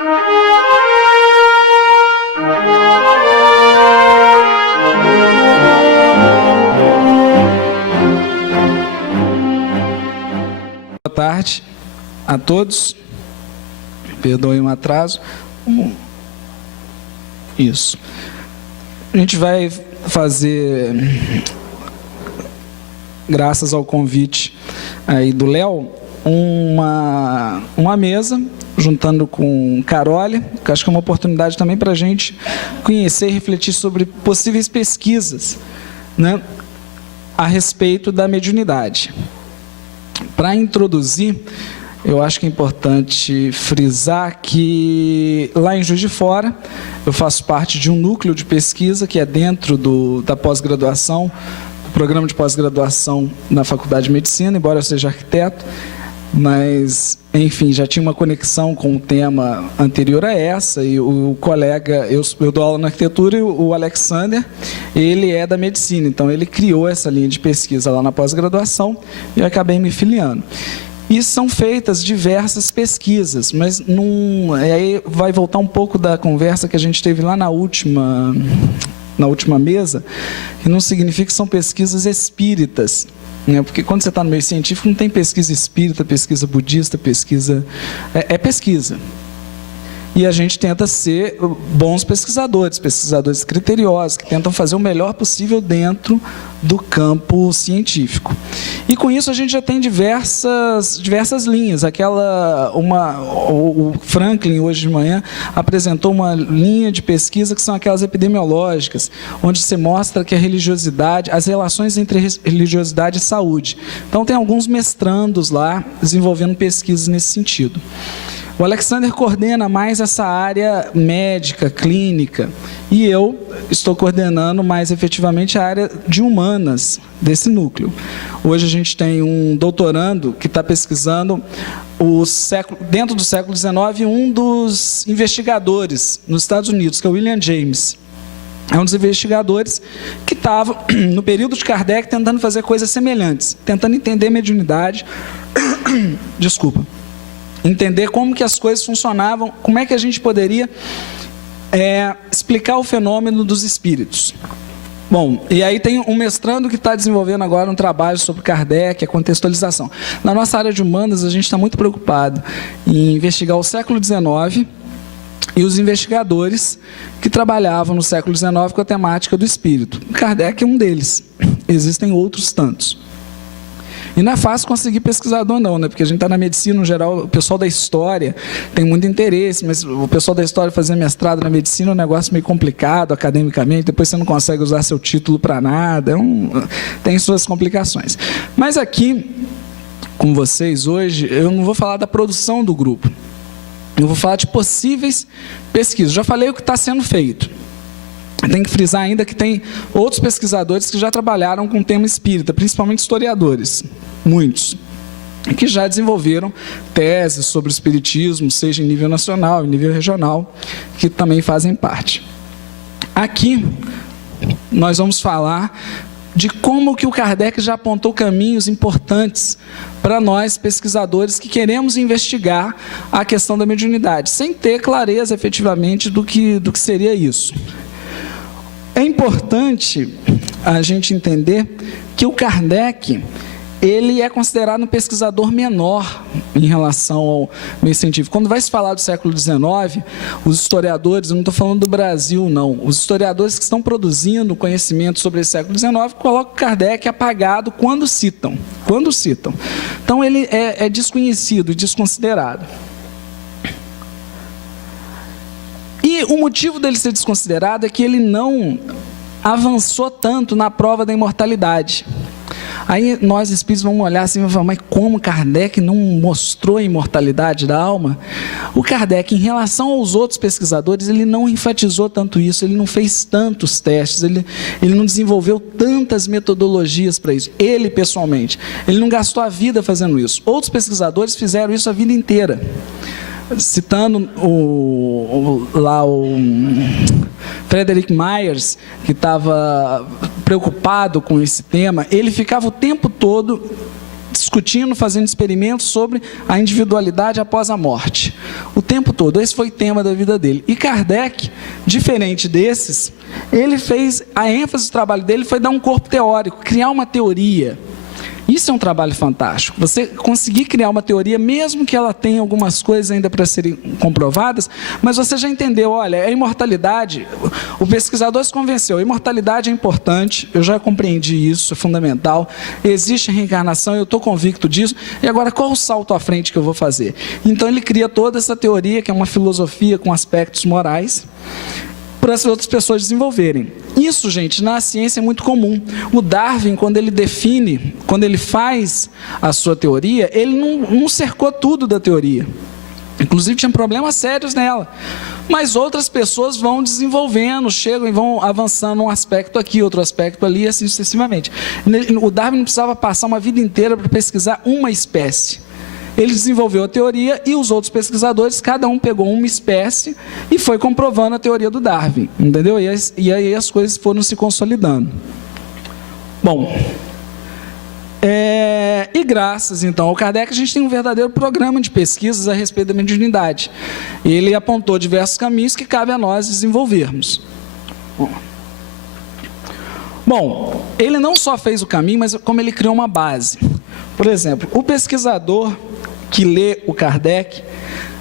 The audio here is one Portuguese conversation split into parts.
Boa tarde a todos. Perdoem o atraso. Isso. A gente vai fazer, graças ao convite aí do Léo, uma mesa, juntando com Carole, que acho que é uma oportunidade também para a gente conhecer e refletir sobre possíveis pesquisas, né, a respeito da mediunidade. Para introduzir, eu acho que é importante frisar que lá em Juiz de Fora, eu faço parte de um núcleo de pesquisa que é dentro da pós-graduação, do programa de pós-graduação na Faculdade de Medicina, embora eu seja arquiteto, mas, enfim, já tinha uma conexão com o tema anterior a essa, e o colega, eu dou aula na arquitetura, e o Alexander, ele é da medicina, então ele criou essa linha de pesquisa lá na pós-graduação, e eu acabei me filiando. E são feitas diversas pesquisas, mas aí vai voltar um pouco da conversa que a gente teve lá na última mesa, que não significa que são pesquisas espíritas, né? Porque quando você está no meio científico não tem pesquisa espírita, pesquisa budista, pesquisa... É pesquisa. E a gente tenta ser bons pesquisadores criteriosos, que tentam fazer o melhor possível dentro do campo científico. E com isso a gente já tem diversas linhas. O Franklin, hoje de manhã, apresentou uma linha de pesquisa que são aquelas epidemiológicas, onde se mostra que a religiosidade, as relações entre religiosidade e saúde. Então tem alguns mestrandos lá desenvolvendo pesquisas nesse sentido. O Alexander coordena mais essa área médica, clínica, e eu estou coordenando mais efetivamente a área de humanas desse núcleo. Hoje a gente tem um doutorando que está pesquisando dentro do século XIX, um dos investigadores nos Estados Unidos, que é o William James. É um dos investigadores que estava, no período de Kardec, tentando fazer coisas semelhantes, tentando entender mediunidade, entender como que as coisas funcionavam, como é que a gente poderia explicar o fenômeno dos espíritos. Bom, e aí tem um mestrando que está desenvolvendo agora um trabalho sobre Kardec, a contextualização. Na nossa área de humanas, a gente está muito preocupado em investigar o século XIX e os investigadores que trabalhavam no século XIX com a temática do espírito. Kardec é um deles, existem outros tantos. E não é fácil conseguir pesquisador não, né? Porque a gente está na medicina, no geral, o pessoal da história tem muito interesse, mas o pessoal da história fazer mestrado na medicina é um negócio meio complicado academicamente, depois você não consegue usar seu título para nada, tem suas complicações. Mas aqui, com vocês hoje, eu não vou falar da produção do grupo, eu vou falar de possíveis pesquisas. Já falei o que está sendo feito. Tem que frisar ainda que tem outros pesquisadores que já trabalharam com o tema espírita, principalmente historiadores, muitos, que já desenvolveram teses sobre o espiritismo, seja em nível nacional, em nível regional, que também fazem parte. Aqui, nós vamos falar de como que o Kardec já apontou caminhos importantes para nós, pesquisadores, que queremos investigar a questão da mediunidade, sem ter clareza, efetivamente, do que seria isso. É importante a gente entender que o Kardec, ele é considerado um pesquisador menor em relação ao meio científico. Quando vai se falar do século XIX, os historiadores, eu não estou falando do Brasil, não, os historiadores que estão produzindo conhecimento sobre esse século XIX, colocam o Kardec apagado quando citam. Então, ele é desconhecido e desconsiderado. E o motivo dele ser desconsiderado é que ele não avançou tanto na prova da imortalidade. Aí nós espíritos vamos olhar assim e vamos falar, mas como Kardec não mostrou a imortalidade da alma? O Kardec, em relação aos outros pesquisadores, ele não enfatizou tanto isso, ele não fez tantos testes, ele não desenvolveu tantas metodologias para isso. Ele, pessoalmente, ele não gastou a vida fazendo isso. Outros pesquisadores fizeram isso a vida inteira. Citando o Frederick Myers, que estava preocupado com esse tema, ele ficava o tempo todo discutindo, fazendo experimentos sobre a individualidade após a morte. O tempo todo, esse foi o tema da vida dele. E Kardec, diferente desses, ele fez, a ênfase do trabalho dele foi dar um corpo teórico, criar uma teoria. Isso é um trabalho fantástico. Você conseguir criar uma teoria, mesmo que ela tenha algumas coisas ainda para serem comprovadas, mas você já entendeu, olha, a imortalidade, o pesquisador se convenceu, a imortalidade é importante, eu já compreendi isso, é fundamental, existe reencarnação, eu estou convicto disso, e agora qual o salto à frente que eu vou fazer? Então ele cria toda essa teoria, que é uma filosofia com aspectos morais, para as outras pessoas desenvolverem. Isso, gente, na ciência é muito comum. O Darwin, quando ele define, quando ele faz a sua teoria, ele não cercou tudo da teoria. Inclusive, tinha problemas sérios nela. Mas outras pessoas vão desenvolvendo, chegam e vão avançando um aspecto aqui, outro aspecto ali, assim sucessivamente. O Darwin não precisava passar uma vida inteira para pesquisar uma espécie. Ele desenvolveu a teoria e os outros pesquisadores, cada um pegou uma espécie e foi comprovando a teoria do Darwin, entendeu? E aí as coisas foram se consolidando. Bom, e graças, então, ao Kardec, a gente tem um verdadeiro programa de pesquisas a respeito da mediunidade. Ele apontou diversos caminhos que cabe a nós desenvolvermos. Bom, ele não só fez o caminho, mas como ele criou uma base. Por exemplo, o pesquisador que lê o Kardec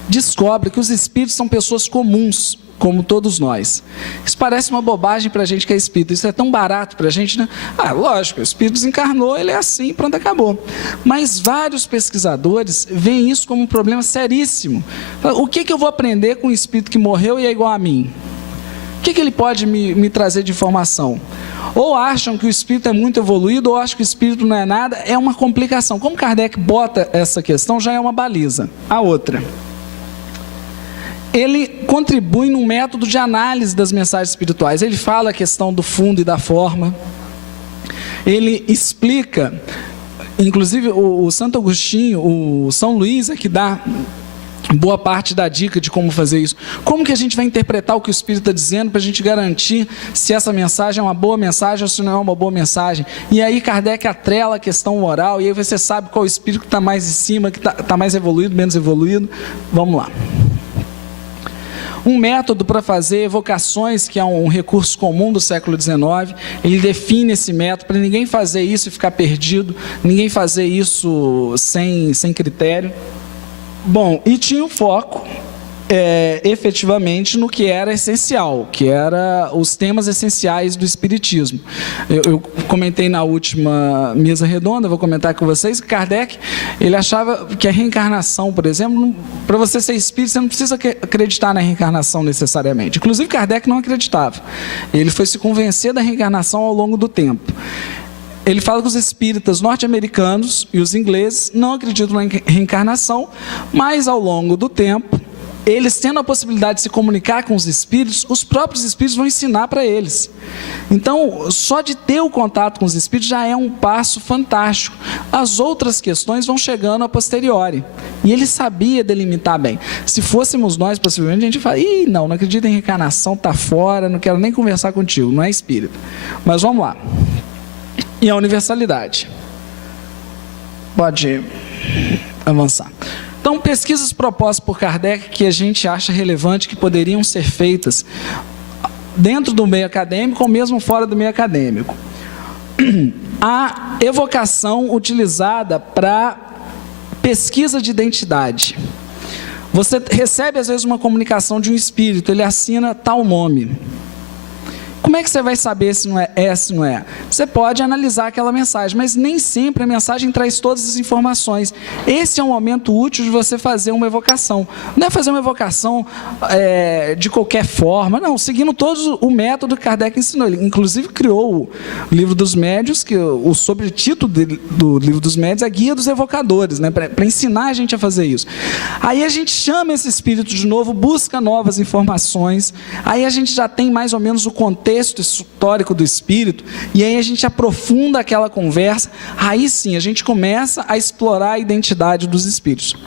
descobre que os espíritos são pessoas comuns, como todos nós. Isso parece uma bobagem para a gente que é espírita. Isso é tão barato para a gente, né? Lógico, o espírito desencarnou, ele é assim, pronto, acabou. Mas vários pesquisadores veem isso como um problema seríssimo. O que eu vou aprender com o espírito que morreu e é igual a mim? O que ele pode me trazer de informação? Ou acham que o espírito é muito evoluído, ou acham que o espírito não é nada, é uma complicação. Como Kardec bota essa questão, já é uma baliza. A outra, ele contribui num método de análise das mensagens espirituais. Ele fala a questão do fundo e da forma. Ele explica, inclusive o Santo Agostinho, o São Luís é que dá boa parte da dica de como fazer isso. Como que a gente vai interpretar o que o Espírito está dizendo para a gente garantir se essa mensagem é uma boa mensagem ou se não é uma boa mensagem? E aí Kardec atrela a questão moral, e aí você sabe qual o Espírito que está mais em cima, que está mais evoluído, menos evoluído. Vamos lá. Um método para fazer evocações, que é um recurso comum do século XIX, ele define esse método para ninguém fazer isso e ficar perdido, ninguém fazer isso sem critério. Bom, e tinha o foco, efetivamente, no que era essencial, que era os temas essenciais do Espiritismo. Eu comentei na última mesa redonda, vou comentar com vocês, que Kardec, ele achava que a reencarnação, por exemplo, para você ser espírita, você não precisa acreditar na reencarnação necessariamente. Inclusive, Kardec não acreditava. Ele foi se convencer da reencarnação ao longo do tempo. Ele fala que os espíritas norte-americanos e os ingleses não acreditam na reencarnação, mas ao longo do tempo, eles tendo a possibilidade de se comunicar com os espíritos, os próprios espíritos vão ensinar para eles. Então, só de ter o contato com os espíritos já é um passo fantástico. As outras questões vão chegando a posteriori. E ele sabia delimitar bem. Se fôssemos nós, possivelmente, a gente fala, não acredito em reencarnação, está fora, não quero nem conversar contigo, não é espírita. Mas vamos lá. E a universalidade. Pode avançar. Então, pesquisas propostas por Kardec que a gente acha relevante, que poderiam ser feitas dentro do meio acadêmico ou mesmo fora do meio acadêmico. A evocação utilizada para pesquisa de identidade. Você recebe, às vezes, uma comunicação de um espírito, ele assina tal nome. Como é que você vai saber se não é, se não é? Você pode analisar aquela mensagem, mas nem sempre a mensagem traz todas as informações. Esse é um momento útil de você fazer uma evocação. Não é fazer uma evocação de qualquer forma, não, seguindo todo o método que Kardec ensinou. Ele, inclusive, criou o Livro dos Médiuns, que o sobretítulo do Livro dos Médiuns é a Guia dos Evocadores, né, para ensinar a gente a fazer isso. Aí a gente chama esse espírito de novo, busca novas informações, aí a gente já tem mais ou menos o contexto histórico do espírito, e aí a gente aprofunda aquela conversa, aí sim a gente começa a explorar a identidade dos espíritos.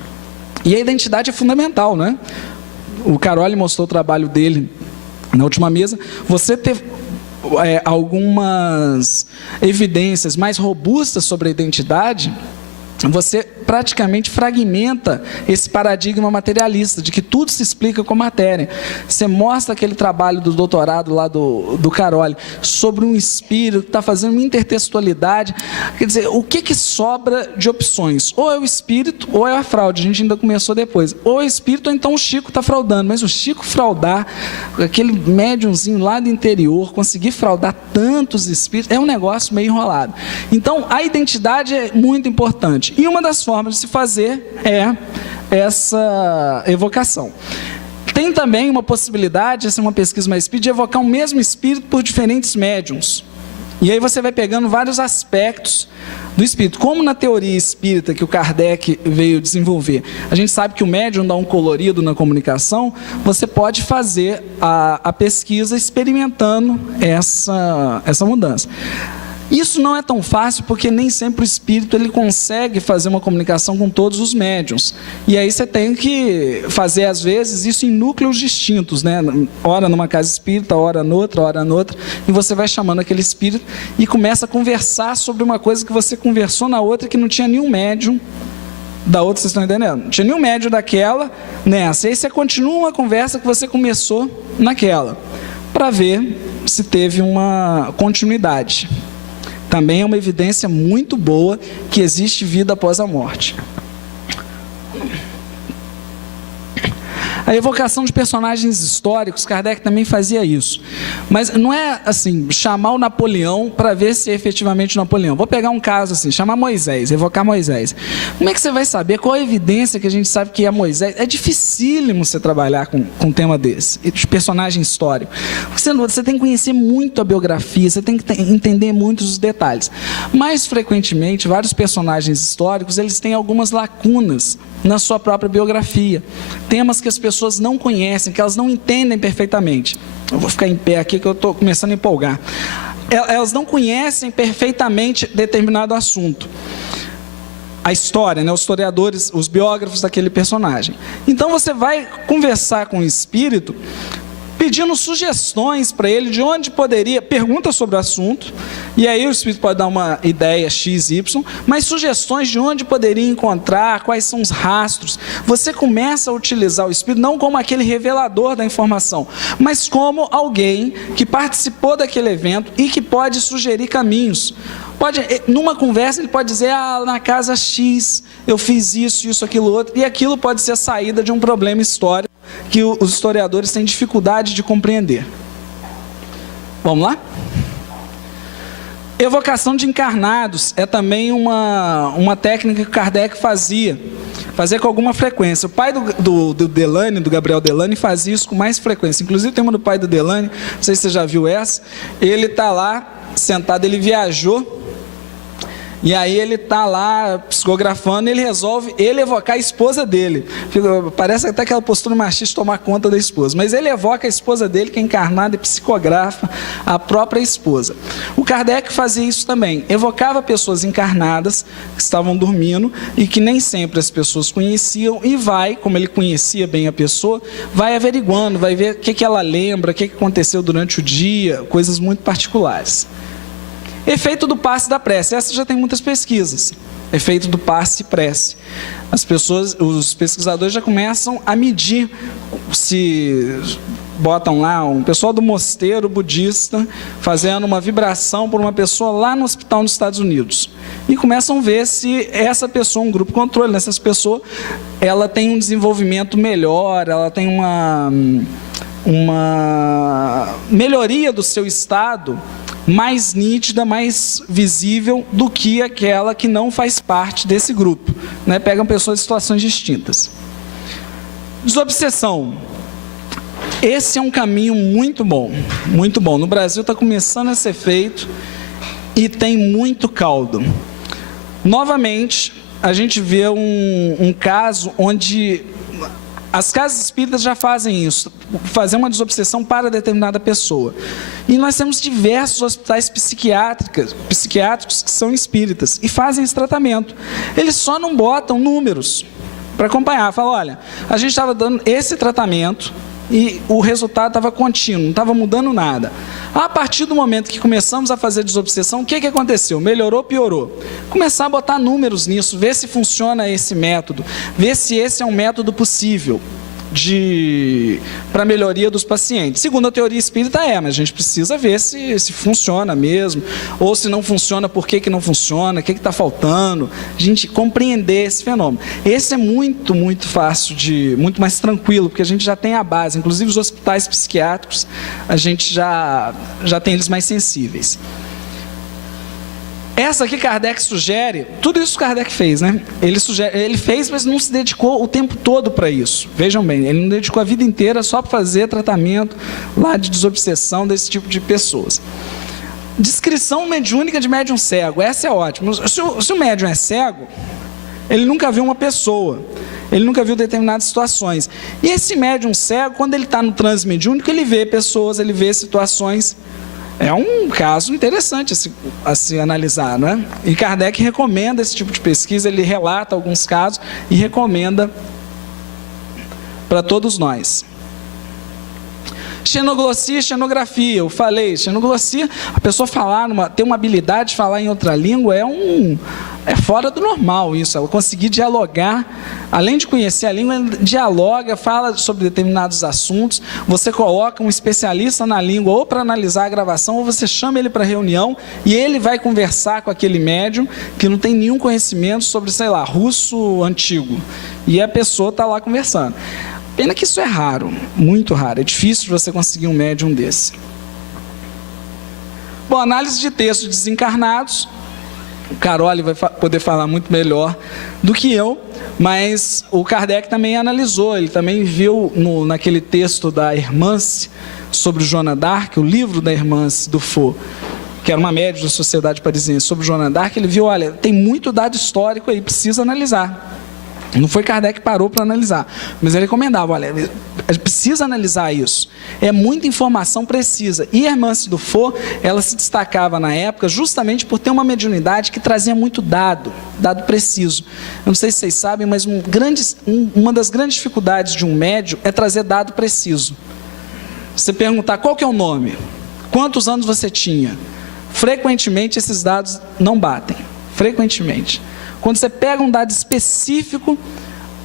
E a identidade é fundamental, né? O Caroli mostrou o trabalho dele na última mesa. Você ter algumas evidências mais robustas sobre a identidade você praticamente fragmenta esse paradigma materialista, de que tudo se explica com matéria. Você mostra aquele trabalho do doutorado lá do Caroli, sobre um espírito que está fazendo uma intertextualidade. Quer dizer, o que sobra de opções? Ou é o espírito, ou é a fraude. A gente ainda começou depois. Ou é o espírito, ou então o Chico está fraudando. Mas o Chico fraudar, aquele médiumzinho lá do interior, conseguir fraudar tantos espíritos, é um negócio meio enrolado. Então, a identidade é muito importante. E uma das formas de se fazer é essa evocação. Tem também uma possibilidade, essa é uma pesquisa mais speed, de evocar o mesmo espírito por diferentes médiums. E aí você vai pegando vários aspectos do espírito. Como na teoria espírita que o Kardec veio desenvolver, a gente sabe que o médium dá um colorido na comunicação, você pode fazer a pesquisa experimentando essa mudança. Isso não é tão fácil, porque nem sempre o espírito ele consegue fazer uma comunicação com todos os médiuns. E aí você tem que fazer, às vezes, isso em núcleos distintos, né? Ora numa casa espírita, ora noutra, e você vai chamando aquele espírito e começa a conversar sobre uma coisa que você conversou na outra, que não tinha nenhum médium da outra, vocês estão entendendo? Não tinha nenhum médium daquela nessa. E aí você continua uma conversa que você começou naquela, para ver se teve uma continuidade. Também é uma evidência muito boa que existe vida após a morte. A evocação de personagens históricos, Kardec também fazia isso. Mas não é assim, chamar o Napoleão para ver se é efetivamente Napoleão. Vou pegar um caso assim, chamar Moisés, evocar Moisés. Como é que você vai saber qual a evidência que a gente sabe que é Moisés? É dificílimo você trabalhar com um tema desse, de personagem histórico. Você tem que conhecer muito a biografia, você tem que entender muitos os detalhes. Mais frequentemente, vários personagens históricos, eles têm algumas lacunas na sua própria biografia. Temas que as pessoas não conhecem, que elas não entendem perfeitamente. Eu vou ficar em pé aqui que eu estou começando a empolgar. Elas não conhecem perfeitamente determinado assunto. A história, né? Os historiadores, os biógrafos daquele personagem. Então você vai conversar com o espírito, pedindo sugestões para ele de onde poderia, pergunta sobre o assunto, e aí o espírito pode dar uma ideia X, Y, mas sugestões de onde poderia encontrar, quais são os rastros. Você começa a utilizar o espírito não como aquele revelador da informação, mas como alguém que participou daquele evento e que pode sugerir caminhos. Numa conversa ele pode dizer, na casa X eu fiz isso, aquilo, outro, e aquilo pode ser a saída de um problema histórico que os historiadores têm dificuldade de compreender. Vamos lá? Evocação de encarnados é também uma técnica que Kardec fazia com alguma frequência. O pai do Delany, do Gabriel Delany, fazia isso com mais frequência. Inclusive tem uma do pai do Delany, não sei se você já viu essa. Ele está lá sentado, ele viajou, e aí ele está lá psicografando, ele resolve evocar a esposa dele. Parece até aquela postura machista, tomar conta da esposa. Mas ele evoca a esposa dele, que é encarnada, e psicografa a própria esposa. O Kardec fazia isso também. Evocava pessoas encarnadas, que estavam dormindo, e que nem sempre as pessoas conheciam, e vai, como ele conhecia bem a pessoa, vai averiguando, vai ver o que ela lembra, o que aconteceu durante o dia, coisas muito particulares. Efeito do passe da prece. Essa já tem muitas pesquisas. Efeito do passe e prece. Os pesquisadores já começam a medir, se botam lá um pessoal do mosteiro budista fazendo uma vibração por uma pessoa lá no hospital nos Estados Unidos. E começam a ver se essa pessoa, um grupo controle dessas pessoas, ela tem um desenvolvimento melhor, ela tem uma melhoria do seu estado mais nítida, mais visível do que aquela que não faz parte desse grupo, né? Pegam pessoas em situações distintas. Desobsessão. Esse é um caminho muito bom, muito bom. No Brasil está começando a ser feito e tem muito caldo. Novamente, a gente vê um caso onde as casas espíritas já fazem isso, fazer uma desobsessão para determinada pessoa. E nós temos diversos hospitais psiquiátricos que são espíritas e fazem esse tratamento. Eles só não botam números para acompanhar. Falam, olha, a gente estava dando esse tratamento e o resultado estava contínuo, não estava mudando nada. A partir do momento que começamos a fazer desobsessão, o que aconteceu? Melhorou, piorou? Começar a botar números nisso, ver se funciona esse método, ver se esse é um método possível para melhoria dos pacientes. Segundo a teoria espírita mas a gente precisa ver se funciona mesmo, ou se não funciona, por que não funciona, o que está faltando, a gente compreender esse fenômeno. Esse é muito, muito fácil, muito mais tranquilo, porque a gente já tem a base, inclusive os hospitais psiquiátricos, a gente já tem eles mais sensíveis. Essa aqui Kardec sugere, tudo isso Kardec fez, né? Ele fez, mas não se dedicou o tempo todo para isso. Vejam bem, ele não dedicou a vida inteira só para fazer tratamento lá de desobsessão desse tipo de pessoas. Descrição mediúnica de médium cego, essa é ótima. Se o médium é cego, ele nunca viu uma pessoa, ele nunca viu determinadas situações. E esse médium cego, quando ele está no transe mediúnico, ele vê pessoas, ele vê situações. É um caso interessante a se analisar, não é? E Kardec recomenda esse tipo de pesquisa, ele relata alguns casos e recomenda para todos nós. Xenoglossia e xenografia, eu falei, xenoglossia, a pessoa ter uma habilidade de falar em outra língua é fora do normal isso, ela conseguir dialogar, além de conhecer a língua, dialoga, fala sobre determinados assuntos, você coloca um especialista na língua ou para analisar a gravação, ou você chama ele para reunião e ele vai conversar com aquele médium que não tem nenhum conhecimento sobre, sei lá, russo antigo, e a pessoa está lá conversando. Pena que isso é raro, muito raro, é difícil de você conseguir um médium desse. Bom, análise de textos desencarnados, o Caroli vai poder falar muito melhor do que eu, mas o Kardec também analisou, ele também viu naquele texto da Hermance sobre o Joana d'Arc, o livro da Hermance do Faux, que era uma médium da Sociedade Parisiense, sobre o Joana d'Arc, ele viu, olha, tem muito dado histórico aí, precisa analisar. Não foi Kardec que parou para analisar, mas ele recomendava, olha, precisa analisar isso. É muita informação precisa. E a Hermance do Faux, ela se destacava na época justamente por ter uma mediunidade que trazia muito dado preciso. Eu não sei se vocês sabem, mas uma das grandes dificuldades de um médium é trazer dado preciso. Você perguntar qual que é o nome, quantos anos você tinha, frequentemente esses dados não batem. Frequentemente. Quando você pega um dado específico,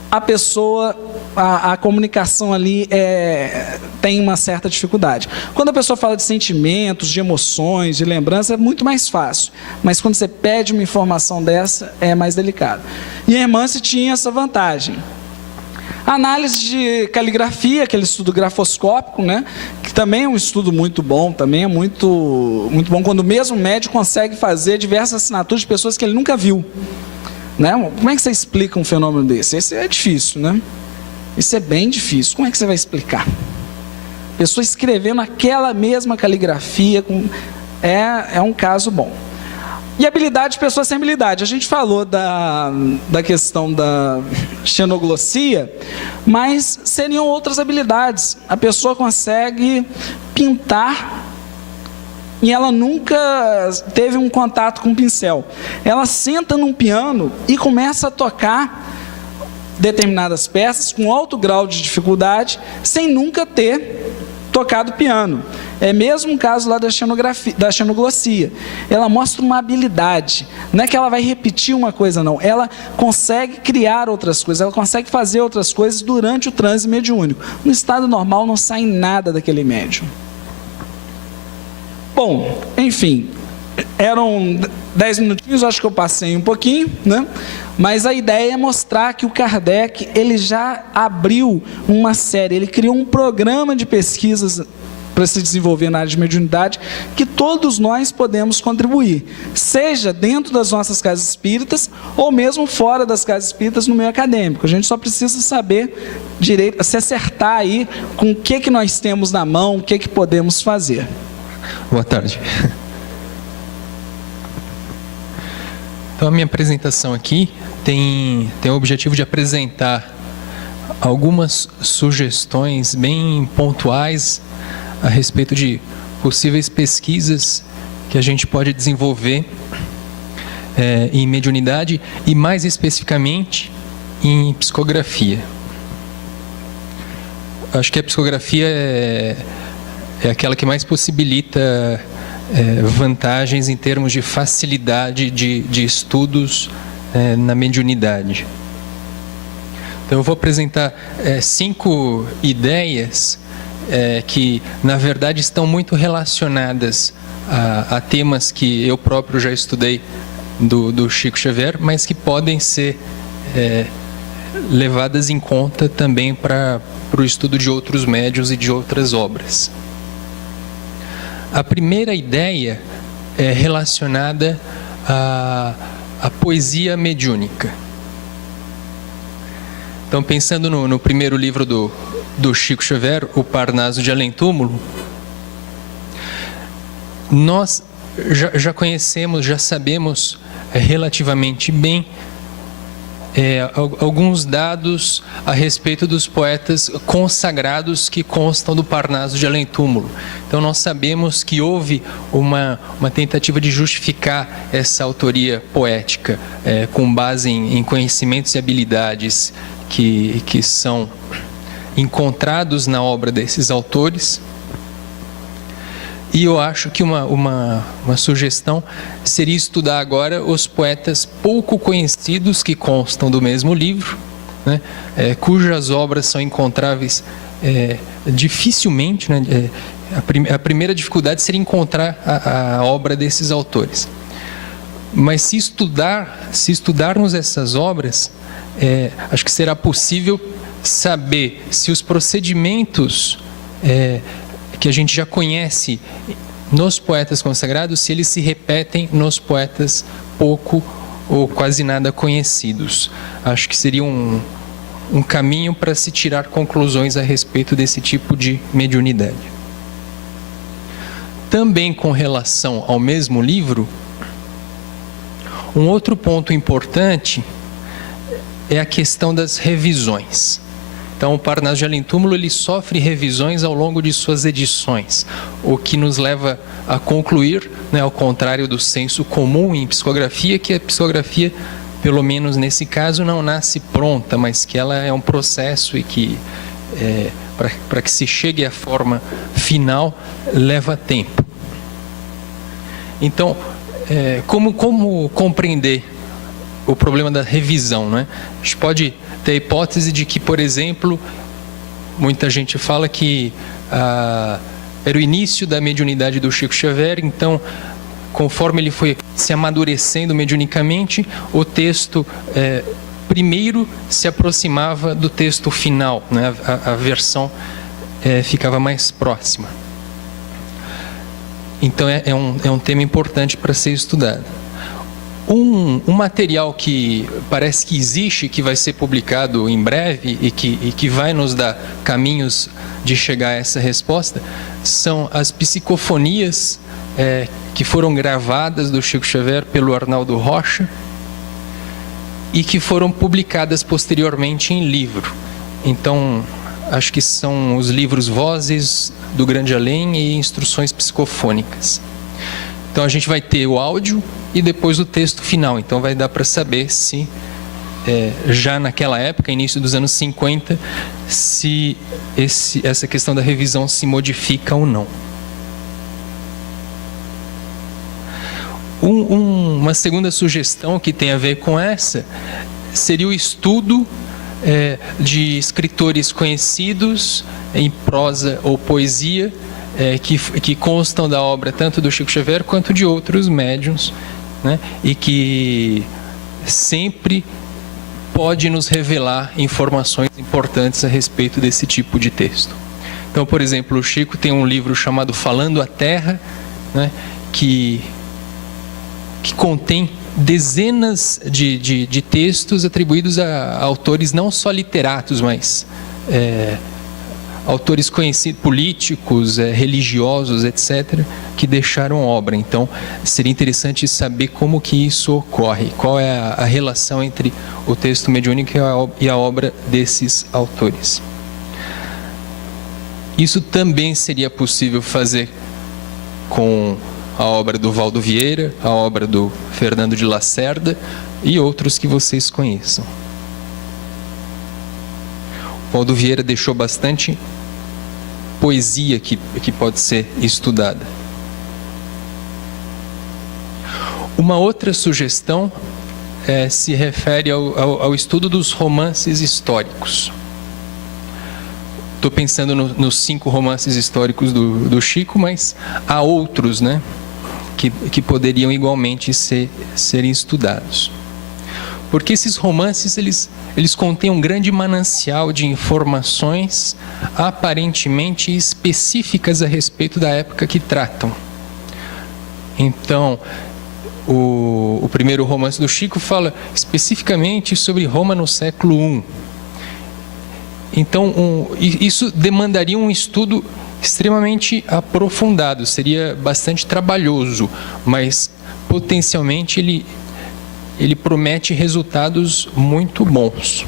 a pessoa, a comunicação ali tem uma certa dificuldade. Quando a pessoa fala de sentimentos, de emoções, de lembrança, é muito mais fácil. Mas quando você pede uma informação dessa, é mais delicado. E a Hermance tinha essa vantagem. A análise de caligrafia, aquele estudo grafoscópico, né, que também é um estudo muito bom, também é muito, muito bom, quando o mesmo médico consegue fazer diversas assinaturas de pessoas que ele nunca viu. Né? Como é que você explica um fenômeno desse? Esse é difícil, né? Isso é bem difícil. Como é que você vai explicar? A pessoa escrevendo aquela mesma caligrafia, é um caso bom. E habilidade de pessoa sem habilidade. A gente falou da questão da xenoglossia, mas seriam outras habilidades. A pessoa consegue pintar e ela nunca teve um contato com um pincel. Ela senta num piano e começa a tocar determinadas peças com alto grau de dificuldade, sem nunca ter tocado piano. É mesmo o caso lá da xenoglossia. Ela mostra uma habilidade. Não é que ela vai repetir uma coisa, não. Ela consegue criar outras coisas, ela consegue fazer outras coisas durante o transe mediúnico. No estado normal não sai nada daquele médium. Bom, enfim, eram 10 minutinhos, acho que eu passei um pouquinho, né? Mas a ideia é mostrar que o Kardec, ele já abriu uma série, ele criou um programa de pesquisas para se desenvolver na área de mediunidade, que todos nós podemos contribuir, seja dentro das nossas casas espíritas, ou mesmo fora das casas espíritas no meio acadêmico. A gente só precisa saber direito, se acertar aí com o que nós temos na mão, o que podemos fazer. Boa tarde. Então, a minha apresentação aqui tem o objetivo de apresentar algumas sugestões bem pontuais a respeito de possíveis pesquisas que a gente pode desenvolver em mediunidade e, mais especificamente, em psicografia. acho que a psicografia é aquela que mais possibilita vantagens em termos de facilidade de estudos na mediunidade. Então eu vou apresentar 5 ideias que, na verdade, estão muito relacionadas a temas que eu próprio já estudei do Chico Xavier, mas que podem ser levadas em conta também para o estudo de outros médiuns e de outras obras. A primeira ideia é relacionada à poesia mediúnica. Então, pensando no primeiro livro do Chico Xavier, O Parnaso de Além Túmulo, nós já conhecemos, já sabemos relativamente bem alguns dados a respeito dos poetas consagrados que constam do Parnaso de Além Túmulo. Então nós sabemos que houve uma tentativa de justificar essa autoria poética com base em conhecimentos e habilidades que são encontrados na obra desses autores. E eu acho que uma sugestão seria estudar agora os poetas pouco conhecidos que constam do mesmo livro, né, cujas obras são encontráveis dificilmente. Né, a primeira dificuldade seria encontrar a obra desses autores. Mas se estudarmos essas obras, acho que será possível saber se os procedimentos que a gente já conhece nos poetas consagrados, se eles se repetem nos poetas pouco ou quase nada conhecidos. Acho que seria um caminho para se tirar conclusões a respeito desse tipo de mediunidade. Também com relação ao mesmo livro, um outro ponto importante é a questão das revisões. Então, o Parnaso de Além Túmulo, ele sofre revisões ao longo de suas edições, o que nos leva a concluir, né, ao contrário do senso comum em psicografia, que a psicografia, pelo menos nesse caso, não nasce pronta, mas que ela é um processo e que, para que se chegue à forma final, leva tempo. Então, como compreender o problema da revisão, né? A gente pode ter a hipótese de que, por exemplo, muita gente fala que era o início da mediunidade do Chico Xavier, então, conforme ele foi se amadurecendo mediunicamente, o texto primeiro se aproximava do texto final, né? A versão ficava mais próxima. Então é um tema importante para ser estudado. Um material que parece que existe, que vai ser publicado em breve e que vai nos dar caminhos de chegar a essa resposta, são as psicofonias que foram gravadas do Chico Xavier pelo Arnaldo Rocha e que foram publicadas posteriormente em livro. Então, acho que são os livros Vozes do Grande Além e Instruções Psicofônicas. Então a gente vai ter o áudio e depois o texto final. Então vai dar para saber se já naquela época, início dos anos 50, se essa questão da revisão se modifica ou não. Uma segunda sugestão que tem a ver com essa seria o estudo de escritores conhecidos em prosa ou poesia que constam da obra tanto do Chico Xavier quanto de outros médiuns, né, e que sempre pode nos revelar informações importantes a respeito desse tipo de texto. Então, por exemplo, o Chico tem um livro chamado Falando a Terra, né, que contém dezenas de textos atribuídos a autores não só literatos, mas autores conhecidos, políticos, religiosos, etc., que deixaram obra. Então, seria interessante saber como que isso ocorre, qual é a relação entre o texto mediúnico e a obra desses autores. Isso também seria possível fazer com a obra do Valdo Vieira, a obra do Fernando de Lacerda e outros que vocês conheçam. O Valdo Vieira deixou bastante poesia que pode ser estudada. Uma outra sugestão se refere ao estudo dos romances históricos. Estou pensando nos 5 romances históricos do Chico, mas há outros, né, que poderiam igualmente serem estudados. Porque esses romances, eles contêm um grande manancial de informações aparentemente específicas a respeito da época que tratam. Então, o primeiro romance do Chico fala especificamente sobre Roma no século I. Então, isso demandaria um estudo extremamente aprofundado, seria bastante trabalhoso, mas potencialmente ele promete resultados muito bons.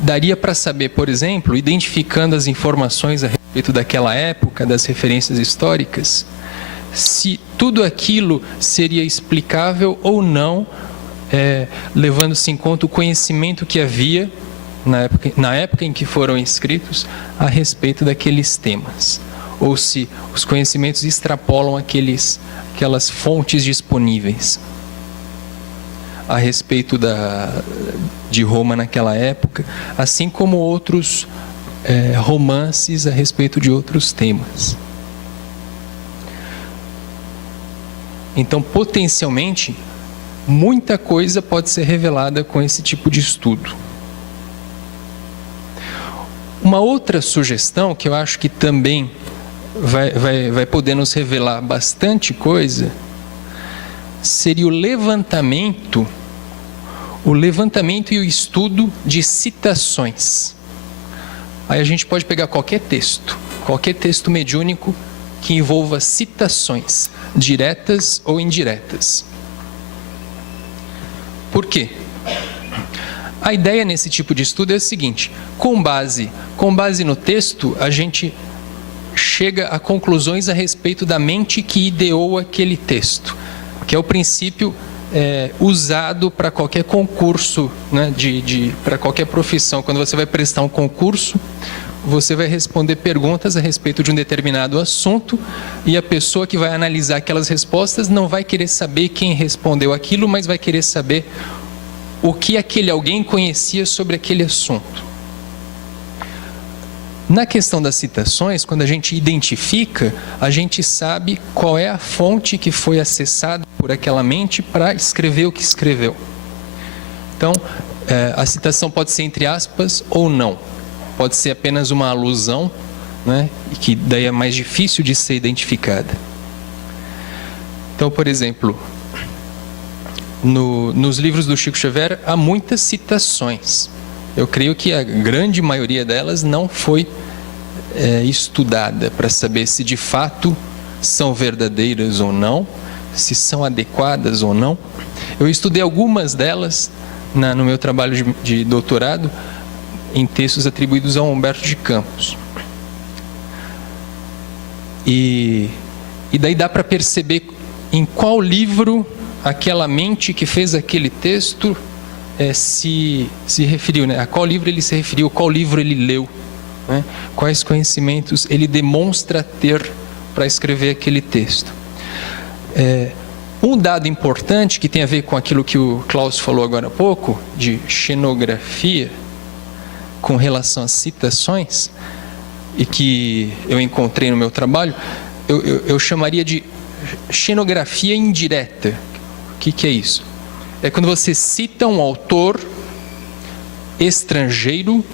Daria para saber, por exemplo, identificando as informações a respeito daquela época, das referências históricas, se tudo aquilo seria explicável ou não, levando-se em conta o conhecimento que havia na época em que foram escritos a respeito daqueles temas, ou se os conhecimentos extrapolam aquelas fontes disponíveis a respeito de Roma naquela época, assim como outros romances a respeito de outros temas. Então, potencialmente, muita coisa pode ser revelada com esse tipo de estudo. Uma outra sugestão, que eu acho que também vai poder nos revelar bastante coisa, seria o levantamento e o estudo de citações. Aí a gente pode pegar qualquer texto mediúnico que envolva citações, diretas ou indiretas. Por quê? A ideia nesse tipo de estudo é a seguinte: com base no texto, a gente chega a conclusões a respeito da mente que ideou aquele texto, que é o princípio usado para qualquer concurso, né, para qualquer profissão. Quando você vai prestar um concurso, você vai responder perguntas a respeito de um determinado assunto, e a pessoa que vai analisar aquelas respostas não vai querer saber quem respondeu aquilo, mas vai querer saber o que aquele alguém conhecia sobre aquele assunto. Na questão das citações, quando a gente identifica, a gente sabe qual é a fonte que foi acessada por aquela mente para escrever o que escreveu. Então, a citação pode ser entre aspas ou não. Pode ser apenas uma alusão, né, que daí é mais difícil de ser identificada. Então, por exemplo, nos livros do Chico Xavier há muitas citações. Eu creio que a grande maioria delas não foi estudada para saber se de fato são verdadeiras ou não, se são adequadas ou não. Eu estudei algumas delas no meu trabalho de doutorado, em textos atribuídos a Humberto de Campos. E daí dá para perceber em qual livro aquela mente que fez aquele texto se referiu, né? A qual livro ele se referiu, qual livro ele leu, né? Quais conhecimentos ele demonstra ter para escrever aquele texto. Um dado importante que tem a ver com aquilo que o Klaus falou agora há pouco, de xenografia, com relação às citações, e que eu encontrei no meu trabalho, eu chamaria de xenografia indireta. O que é isso? É quando você cita um autor estrangeiro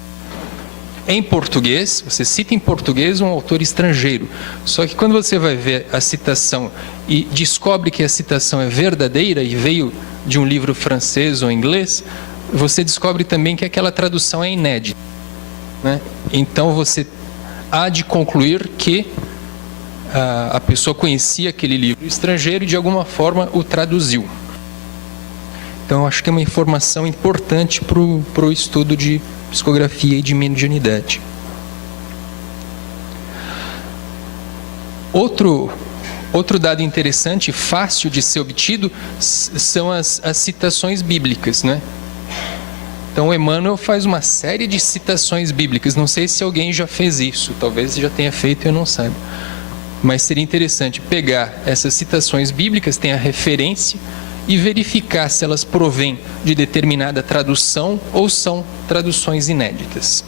em português, você cita em português um autor estrangeiro. Só que quando você vai ver a citação e descobre que a citação é verdadeira e veio de um livro francês ou inglês, você descobre também que aquela tradução é inédita, né? Então você há de concluir que a pessoa conhecia aquele livro estrangeiro e de alguma forma o traduziu. Então acho que é uma informação importante para o estudo de psicografia e de mediunidade. Outro dado interessante, fácil de ser obtido, são as citações bíblicas, né? Então, Emmanuel faz uma série de citações bíblicas. Não sei se alguém já fez isso, talvez já tenha feito e eu não saiba. Mas seria interessante pegar essas citações bíblicas, tem a referência, e verificar se elas provêm de determinada tradução ou são traduções inéditas.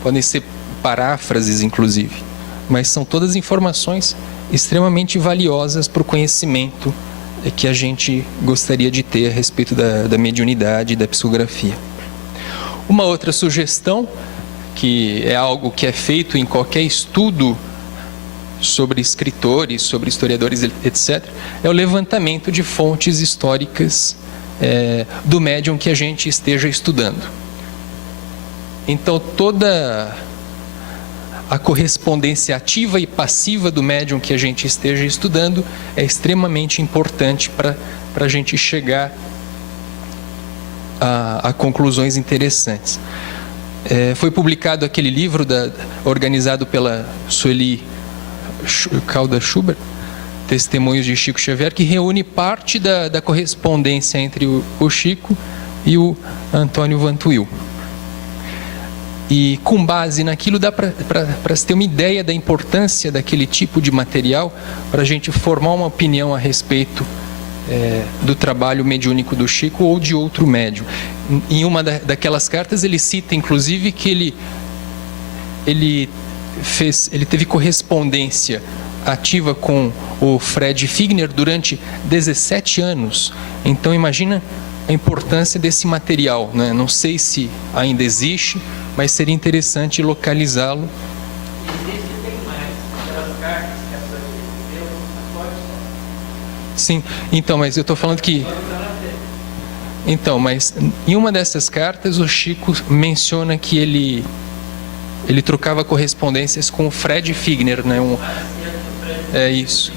Podem ser paráfrases, inclusive, mas são todas informações extremamente valiosas para o conhecimento que a gente gostaria de ter a respeito da mediunidade e da psicografia. Uma outra sugestão, que é algo que é feito em qualquer estudo sobre escritores, sobre historiadores, etc., é o levantamento de fontes históricas do médium que a gente esteja estudando. Então, toda a correspondência ativa e passiva do médium que a gente esteja estudando é extremamente importante para a gente chegar a conclusões interessantes. Foi publicado aquele livro organizado pela Sueli Caldas Schubert, Testemunhos de Chico Xavier, que reúne parte da correspondência entre o Chico e o Antônio Vantuil. E com base naquilo dá para se ter uma ideia da importância daquele tipo de material para a gente formar uma opinião a respeito do trabalho mediúnico do Chico ou de outro médium. Em uma daquelas cartas ele cita inclusive que ele teve correspondência ativa com o Fred Figner durante 17 anos. Então imagina a importância desse material, né? Não sei se ainda existe, mas seria interessante localizá-lo. Sim, então, mas eu estou falando que... Então, mas em uma dessas cartas o Chico menciona que ele trocava correspondências com o Fred Figner, né? É isso.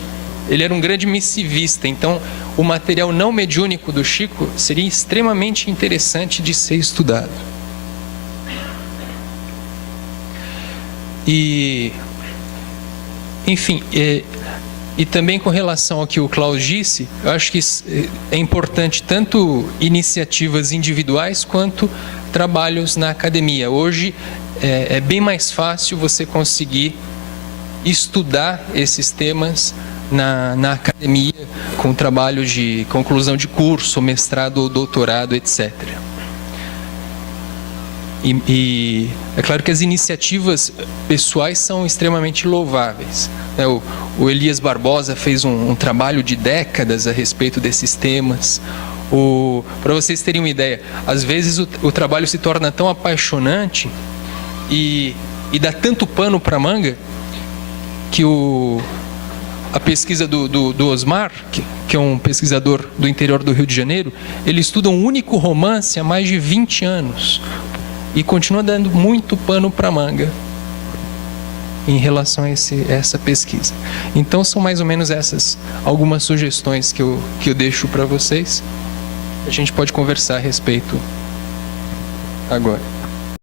Ele era um grande missivista, então o material não mediúnico do Chico seria extremamente interessante de ser estudado. E, enfim, e também com relação ao que o Klaus disse, eu acho que é importante tanto iniciativas individuais quanto trabalhos na academia. Hoje é bem mais fácil você conseguir estudar esses temas na academia, com trabalho de conclusão de curso, mestrado ou doutorado, etc. E é claro que as iniciativas pessoais são extremamente louváveis. O Elias Barbosa fez um trabalho de décadas a respeito desses temas. Para vocês terem uma ideia, às vezes o trabalho se torna tão apaixonante e dá tanto pano para manga que a pesquisa do Osmar, que é um pesquisador do interior do Rio de Janeiro, ele estuda um único romance há mais de 20 anos e continua dando muito pano para manga em relação a essa pesquisa. Então são mais ou menos essas algumas sugestões que eu deixo para vocês. A gente pode conversar a respeito agora.